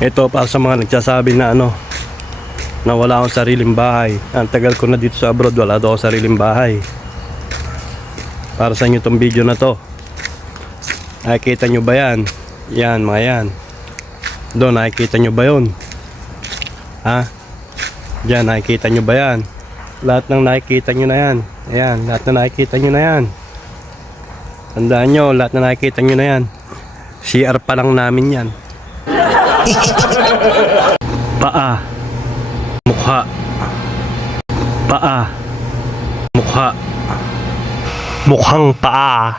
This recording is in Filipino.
Ito para sa mga nagsasabi na na wala akong sariling bahay. Ang tagal ko na dito sa abroad, wala daw akong sariling bahay. Para sa inyo tong video na to. Nakikita nyo ba yan? Yan, mga yan. Doon, nakikita nyo ba yun? Ha? Diyan, nakikita nyo ba yan? Lahat ng nakikita nyo na yan. Ayan, lahat na nakikita nyo na yan. Tandaan nyo, lahat na nakikita nyo na yan. CR pa lang namin yan. Paa, mukha, paa, mukha, mukhang paa.